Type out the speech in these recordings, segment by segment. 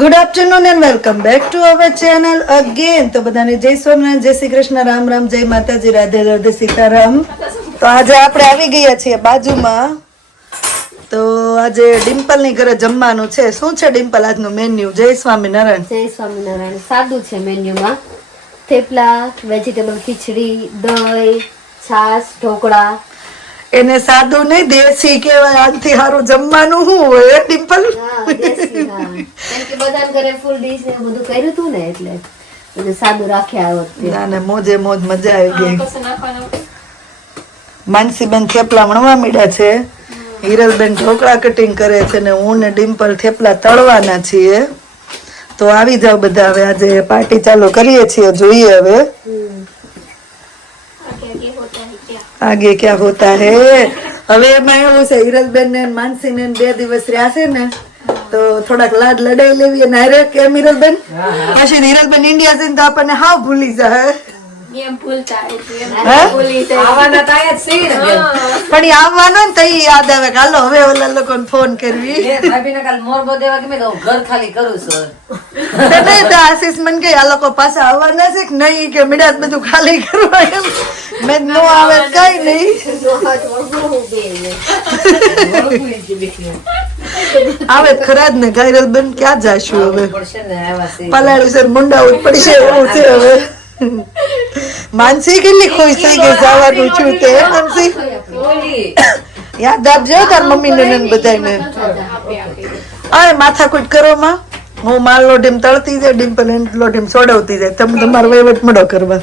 Good afternoon and welcome back to our channel again. તો બધાને જય સ્વામિનારાયણ, જય શ્રી કૃષ્ણ, રામ રામ, જય માતાજી, રાધે રાધે, સીતારામ. તો આજે આપણે આવી ગયા છીએ બાજુમાં. તો આજે ડિમ્પલ ની ઘરે જમવાનું છે. શું છે ડિમ્પલ આજનું મેન્યુ? જય સ્વામિનારાયણ. જય સ્વામિનારાયણ. સાદું છે મેન્યુમાં. થેપલા, વેજીટેબલ ખીચડી, દહીં, છાશ, ઢોકળા. એને સાદું નહીં દેશી કહેવાય. આજથી સારું જમવાનું શું હોય ડિમ્પલ? કેમ કે બધાને ઘરે ફૂલ ડીશ ને બધું કર્યું હતું ને એટલે બધું સાદું રાખ્યા આ વખતે. ના ને મોજે મોજ, મજા આવી ગઈ. માનસીબેન થેપલા વણવા માંડ્યા છે, હિરલબેન ઢોકળા કટિંગ કરે છે ને હું ને ડિમ્પલ થેપલા તળવાના છીએ. તો આવી જાવ બધા. હવે આજે પાર્ટી ચાલુ કરીએ છીએ, જોઈએ હવે આગે ક્યાં હોતા હે. હવે એમાં એવું છે હિરલબેન ને માનસી ને 2 દિવસ રહ્યા છે ને તો થોડાક લાડ લડાઈ લેવી અને હારે કેમ હિરલબેન? પછી હિરલબેન ઇન્ડિયા જઈને તો આપણને હાવ ભૂલી જાય. પણ ઈ આવવાનો ને તો ઈ યાદ આવે કે હાલો હવે ઓલા લોકોને ફોન કરવી. આશીષ મને કે આ લોકો પાછા આવવાના છે કે નહીં, કે મીડા બધું ખાલી કરવા એમ. મેં નો આવે કઈ નહીં આવે ખરા જ ને. ગાયરલબેન ક્યાં જાશું હવે? પલાળ્યું છે મુંડા ઉઠ પડશે એવું છે હવે. માનસી કેટલી ખુશ થઈ ગઈ જવાનું છું તે. માનસી યાદ આપજો તાર મમ્મી ને બધાને. અરે માથાકૂટ કરો માં. હું માલ લોઢીમ તળતી જાય, ડિમ્પલ લોઢીમ સોડવતી જાય. તમે તમારો વહીવટ મળો કરવા.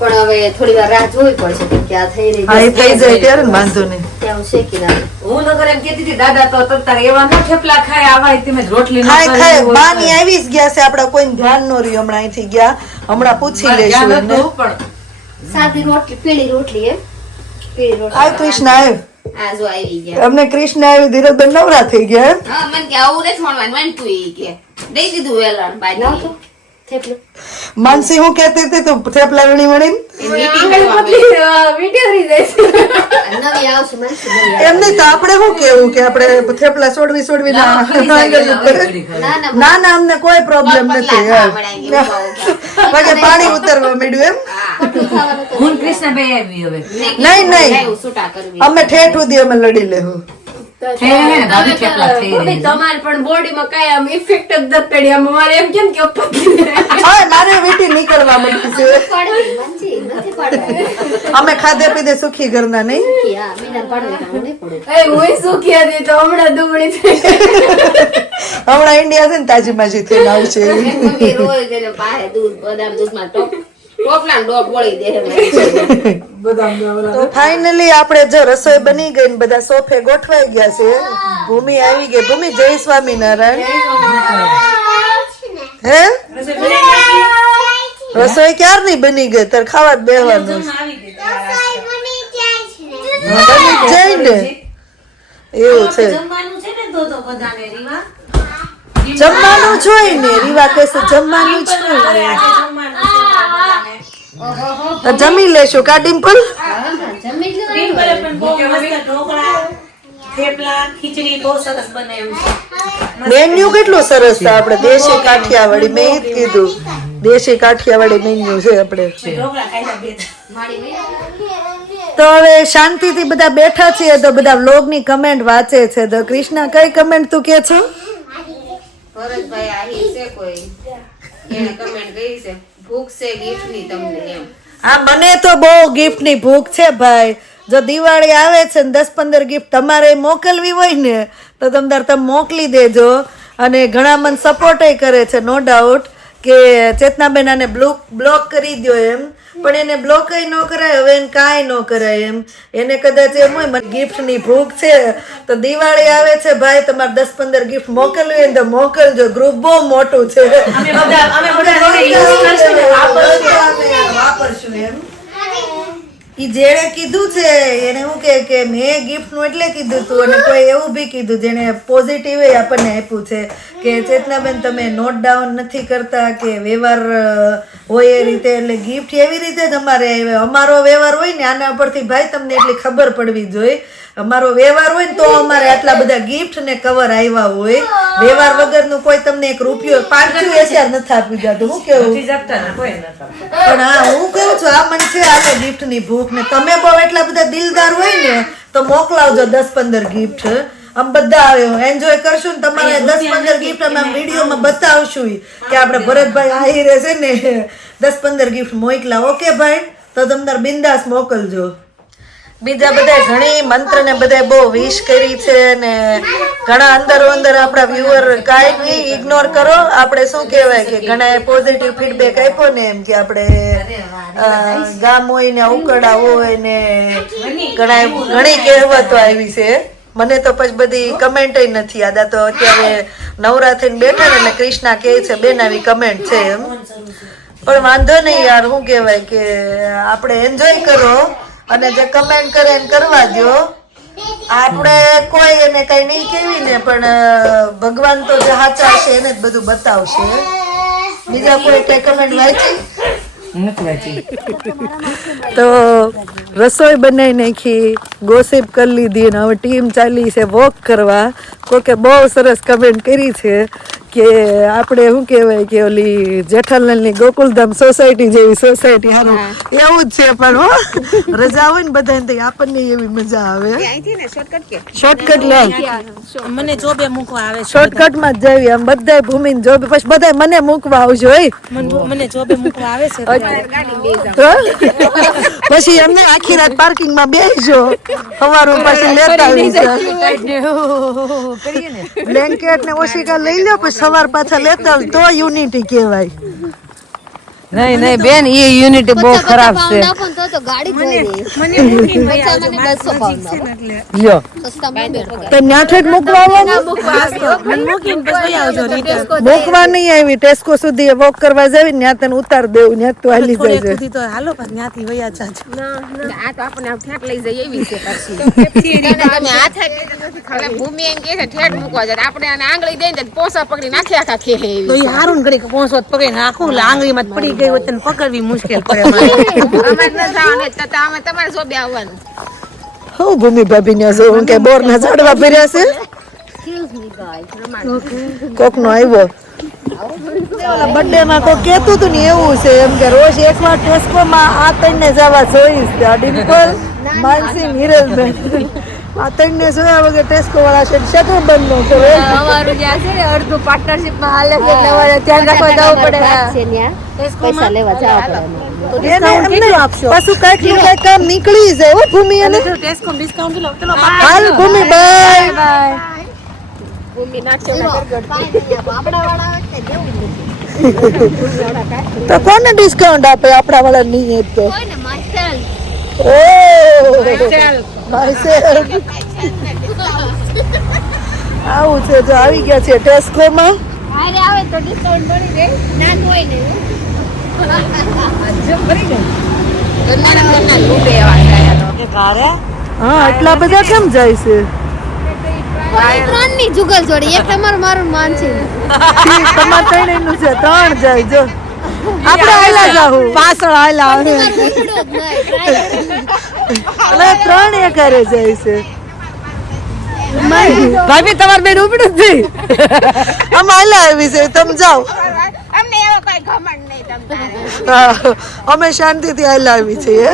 પણ હવે થોડી વાર રાહ જોવી પડશે કેમ કે આ થઈ રહી હા, એ થઈ જાય ત્યારે ને વાંધો નહીં. ત્યાં શેકી નાખ. હું નગર એમ કેતી હતી દાદા તો તારે એવા ન થેપલા ખાય આવા તમે રોટલી ન ખાય ખાય બાની આવી જ ગયા છે. આપડા કોઈ ધ્યાન નો રહ્યું. હમણાં અહીંથી ગયા, હમણાં પૂછી લેશું એમને. સાદી રોટલી, પીળી રોટલી એમ. પીળી રોટલી. આ કૃષ્ણ આવ્યો. આ જો આવી ગયા. અમને કૃષ્ણ આવ્યું, ધીરજબેન નવરા થઈ ગયા. હા મને કે આવું નથી મળવાનું મન તું ઈ કે દઈ દીધું વેલણ બાજી થેપલું. માનસી હું કેતી હતી તું થેપલા વણી વણી મીટિંગ કરવા નવી આવશે માનસી નવી એમ નહીં તો આપણે શું કેવું કે આપણે થેપલા સોડવી ના ના અમને કોઈ પ્રોબ્લેમ નથી. બાકી પાણી ઉતરવા માંડ્યું એમ. હું કૃષ્ણભાઈ આવી હવે નહીં છૂટા કરવી અમે ઠેઠ સુધી અમે લડી લેવું. ભાભી થેપલા થઈ રહી તમારે પણ બોડીમાં કઈ આમ ઇફેક્ટ જ નથી પડી. આમ અમારે એમ કેમ કે હા મારે વીટી નીકળવા માંડી છે. પાડવી માનસી નથી પાડવી. અમે ખાધે પીધે સુખી ઘરના નહીં. હા મીના પાડવી તો હું નહીં પડું. હું સુખી હતી તો હમણાં દુબળી થઈ. હમણાં ઇન્ડિયા છે ને તાજી માજી થઈને આવશે. મમ્મી રોજ એને પાસે દૂધ બદામ દૂધમાં ટોપલા ડોપ બોળી દે તો ફાઇનલી આપણે જો રસોઈ બની ગઈ ને બધા સોફે ગોઠવાઈ ગયા છે. ભૂમિ આવી ગઈ. ભૂમિ જય સ્વામિનારાયણ. હે રસોઈ ક્યારની બની ગઈ? તાર ખાવા જ બેહવાનું બની જાય ને એવું છે. જમવાનું જોઈ ને રીવા કહેશે જમવાનું જ જમી લેશું કા ડિમ્પલ? મેન્યુ કેટલું સરસ છે આપણે દેશી કાઠિયાવાડી. મેં ઈ જ કીધું દેશી કાઠિયાવાડી મેન્યુ છે આપણે. તો હવે શાંતિથી બધા બેઠા છીએ તો બધા વ્લોગ ની કમેન્ટ વાંચે છે. તો કૃષ્ણા કઈ કમેન્ટ તું કે છો? ભરતભાઈ આહી છે કોઈ એને કમેન્ટ કરી છે ભૂખ છે ગિફ્ટ ની તમને એમ. હા મને તો બહુ ગિફ્ટ ની ભૂખ છે ભાઈ. જો દિવાળી આવે છે ને 10-15 ગિફ્ટ તમારે મોકલવી હોય ને તો તમે મોકલી દેજો. અને ઘણા મને સપોર્ટ કરે છે નો ડાઉટ કે ચેતનાબેન આને બ્લોક કરી દો એમ. પણ એને બ્લોક ન કરાય. હવે એને કાંઈ ન કરાય એમ. એને કદાચ એમ હોય મને ગિફ્ટ ની ભૂખ છે તો દિવાળી આવે છે ભાઈ તમારે 10-15 ગિફ્ટ મોકલવી હોય તો મોકલજો. ગ્રુપ બહુ મોટું છે. વાપરશું એમ. ઈ જેણે કીધું છે એને હું કે મેં ગિફ્ટ નું એટલે કીધું તું. અને કોઈ એવું બી કીધું જેને પોઝિટિવ આપણને આપ્યું છે કે ચેતનાબેન તમે નોટ ડાઉન નથી કરતા કે વ્યવહાર હોય એ રીતે. એટલે ગિફ્ટ એવી રીતે જ અમારે અમારો વ્યવહાર હોય ને આના પરથી ભાઈ તમને એટલી ખબર પડવી જોઈએ. અમારો વ્યવહાર હોય ને તો અમારે આટલા બધા ગિફ્ટ ને કવર આવ્યા હોય. વ્યવહાર વગરનું કોઈ તમને 1 રૂપિયો 5 હજાર નથી આપી જાતું. હું કેવું પણ હા હું કહું છું આ મને છે આ ગિફ્ટ ની ભૂખ ને તમે બહુ એટલા બધા દિલદાર હોય ને તો મોકલાવજો 10-15 ગિફ્ટ. આમ બધા એન્જોય કરશું ને તમારે 10-15 ગિફ્ટ અમે વિડીયોમાં બતાવશું કે આપણે ભરતભાઈ આહિરે છે ને 10-15 ગિફ્ટ મોકલા. ઓકે ભાઈ, તો તમે બિંદાસ મોકલજો. બીજા બધા ઘણી મંત્ર ને બધા બહુ વિશ કરી છે ને ઘણા અંદર આપણા વ્યુઅર કાંઈ નહીં ઇગ્નોર કરો. આપણે શું કહેવાય કે ઘણા પોઝિટિવ ફીડબેક આપ્યો ને એમ કે આપણે ગામ હોય ને ઉકરડા હોય ને ઘણી કહેવતો આવી છે. મને તો પછી બધી કમેન્ટ નથી યાદ. આ તો અત્યારે નવરા થઈને બેઠા ને એટલે ક્રિષ્ના કહે છે બેન આવી કમેન્ટ છે એમ. પણ વાંધો નહીં યાર, શું કહેવાય કે આપણે એન્જોય કરો અને જે કમેન્ટ કરે એને કરવા દો. આપણે કોઈ એને કઈ નહીં કેવી ને પણ ભગવાન તો જે સાચા હશે એને જ બધું બતાવશે. બીજા કોઈ કઈ કમેન્ટ વાંચી તો રસોઈ બનાવી નાખી, ગોસિપ કરી લીધી ને હવે ટીમ ચાલી છે વોક કરવા. કોકે બહુ સરસ કમેન્ટ કરી છે કે આપણે શું કહેવાય કે ઓલી જેઠાલાલની ગોકુલધામ સોસાયટી જેવી સોસાયટી હારું એવું જ છે. પણ હો રજા હોય ને બધાને તો આપણને એવી મજા આવે. શોર્ટકટ લે મને જોબે મૂકવા આવે છે. શોર્ટકટ માં જ જઈએ આમ બધાય ભૂમિને જોબે પછી બધાય મને મૂકવા આવજો. મને જોબે મૂકવા આવે છે. પછી એમને આખી રાત પાર્કિંગ માં બેસજો, સવારમાં પાછી લેતા બ્લેન્કેટ ને ઓશિકા લઈ લો પછી સવાર પાછા લેતા આવ તો યુનિટી કહેવાય. નહીં બેન એ યુનિટી બહુ ખરાબ છે. તો ગાડી ધોઈ દે. મને મૂકીને ભાઈ આવજો. 200 પાઉન્ડ લ્યો સસ્તા મળે. તો ન્યાઠે જ મૂકવા આવવાનું? મને મૂકીને પછી આવજો રિટર્ન. મૂકવા નહીં આવી, ટેસ્કો સુધી વોક કરવા જાવી ને ત્યાં તને ઉતાર દેવું, ત્યાં તું હાલી જાય છે. સુધી તો હાલો પણ ત્યાંથી વયા જાજો. આ તો આપણે ઠેઠ લઈ જઈએ એવી છે પાછી. તમે હાથ આપી ભૂમિ એમ કે છે ઠેઠ મૂકવા જાય આપણે આને આંગળી દઈને પોસા પકડી નાખી આખા ખેહે તો એવી એ હારું ઘડી પહોંચો પકડીને આખું આંગળીમાં જ પડી ગઈ હોય તને પકડવી મુશ્કેલ પડે મારે. અમારે ન જવાનું તો અમે તમારે જોબે આવવાનું. હું ભૂમિ ભાભી ને જોઉં કે બોર ના ઝાડવા ભર્યા છે. કોક નો આવ્યો બર્થડે માં કોઈ કેતું હતું ને એવું છે એમ કે રોજ એકવાર ટેસ્કો માં આ ત્રણ ને જવા જોઈશ. ડિમ્પલ, માનસી, હિરલબેન આ ત્રણ ને જોયા વગર ટેસ્કો વાળા છે શકું બંધ ન કરે. અમારું જ્યાં છે ને અડધું પાર્ટનરશિપ માં હાલે છે એટલે અમારે ધ્યાન રાખવા જવું પડે. પૈસા લેવા જવા પડે. એને એમને પાછું કઈક નું કઈક કામ નીકળી જાય હો ભૂમિ. અને ટેસ્કો ડિસ્કાઉન્ટ લો. ચલો હાલ ભૂમિ બાય. તો કોને ડિસ્કાઉન્ટ આપે? આપણા વાળા નહીં તો આવું છે. જો આવી ગયા છે ટેસ્કો માં. હા એટલા બધા કેમ જાય છે? 3 ની જુગલ જોડી, એક તમારું મારું માન છે. તમારે ત્રણ એનું છે, 3 જાય. જો આપણે આયલા જાહુ પાછળ આયલા આવે એટલે 3 એ કરે જાય છે. ભાભી તમારે બેન ઉપડું જ નહીં. આમ આયલા આવી છે તમે જાઓ. અમને એવો કોઈ ઘમંડ નહીં તમ તારે. અમે શાંતિથી આયલા આવી છીએ.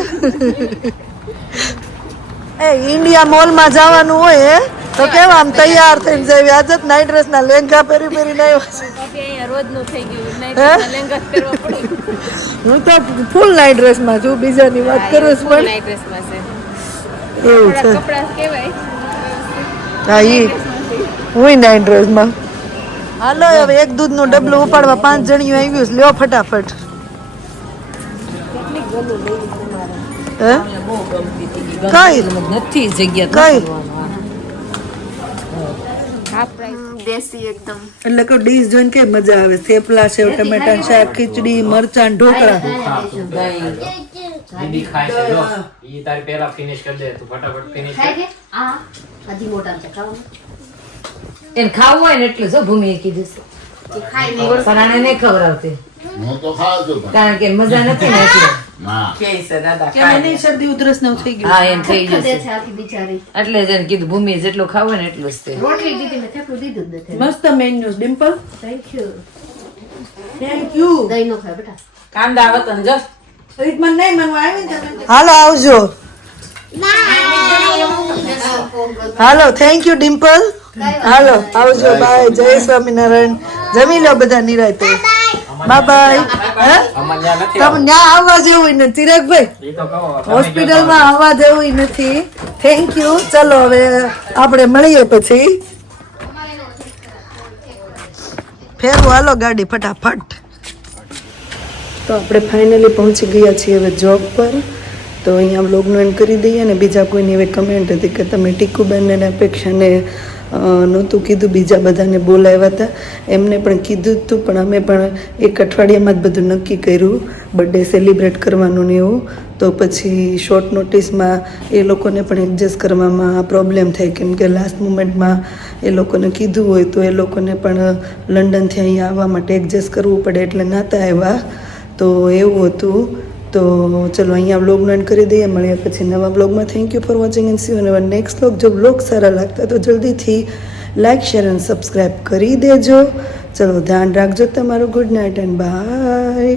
એ ઇન્ડિયા મોલ માં જવાનું હોય તો કેવા આમ તૈયાર થઈને જાય. આજ જ નાઈટ ડ્રેસ ના લેંગા પહેરીને આવ્યા રોજનું થઈ ગયું. લેંગા પહેરવા પડે. હું તો ફૂલ નાઈટ ડ્રેસ માં છું, બીજાની વાત કરું છું પણ નાઈટ ડ્રેસમાં છે. એવું છે. કપડાં કહેવાય. હા ઈ હું નાઈટ ડ્રેસ માં. હાલો હવે એક દૂધ નું ડબલું ઉપાડવા 5 જણીઓ આવ્યું છે. લ્યો ફટાફટ. હે કઈ નથી જગ્યા કઈ દેશી એકદમ. એટલે કે ડીશ જોઈને કે મજા આવે. થેપલા, સેવ ટમેટા શાક, ખીચડી, મરચાં, ઢોકળા. દીદી ખાય છે જો ઈ તારી પહેલા ફિનિશ કરી દે તું ફટાફટ ફિનિશ કર. હજી મોટા છે ખાવાનું. એને ખાવું હોય ને એટલે જો ભૂમિએ કીધું છે પણ આને નહીં ખબર આવતી હું તો ખાવ છું કારણ કે મજા નથી ને એટલે કે છે દાદા કેમ એની શરદી ઉધરસ ન થઈ ગયું? હા એમ થઈ ગયું દે છે છે આખી બિચારી એટલે જ એને કીધું ભૂમિ જેટલું ખાવું ને એટલું જ તે રોટલી દીધી મેં થેપલું દીધું જ નથી મસ્ત menu Dimple, thank you thank you. દહીં નો ખાય બેટા કાંદા વતન જો ટ્રીટમેન્ટ નહીં મને આવી ને તમે. હાલો આવજો. હાલો થેન્ક યુ ડિમ્પલ. હાલો આવજો બાય. જય સ્વામિનારાયણ. જમી લો બધા નિરાંતે. Bye bye. હે અમારે ત્યાં નથી તમે ત્યાં આવવા જેવું નથી ચિરાગભાઈ, એ તો કહો હોસ્પિટલમાં આવવા જેવું નથી. Thank you. ચલો હવે આપણે મળીએ પછી. ફેરવું હાલો ગાડી ફટાફટ. તો આપણે ફાઇનલી પહોંચી ગયા છીએ હવે જોબ પર. તો અહીંયા બ્લોગનું એન્ડ કરી દઈએ. અને બીજા કોઈની હવે કમેન્ટ હતી કે તમે ટીકુબેન અને અપેક્ષાને નહોતું કીધું, બીજા બધાને બોલાવ્યા હતા, એમને પણ કીધું હતું, પણ અમે પણ એક અઠવાડિયામાં જ બધું નક્કી કર્યું બર્થડે સેલિબ્રેટ કરવાનું ને એવું. તો પછી શોર્ટ નોટિસમાં એ લોકોને પણ એડજસ્ટ કરવામાં પ્રોબ્લેમ થાય, કેમ કે લાસ્ટ મુમેન્ટમાં એ લોકોને કીધું હોય તો એ લોકોને પણ લંડનથી અહીંયા આવવા માટે એડજસ્ટ કરવું પડે, એટલે નહોતા આવ્યા. તો એવું હતું. તો ચલો અહીંયા વ્લોગનો એન્ડ કરી દઈએ. મળીએ પછી નવા વ્લોગમાં. Thank you for watching and C you in our next vlog. જો વ્લોગ સારા લાગતા તો જલ્દીથી લાઇક શેર અને સબસ્ક્રાઈબ કરી દેજો. ચલો ધ્યાન રાખજો તમારું. Good night and by.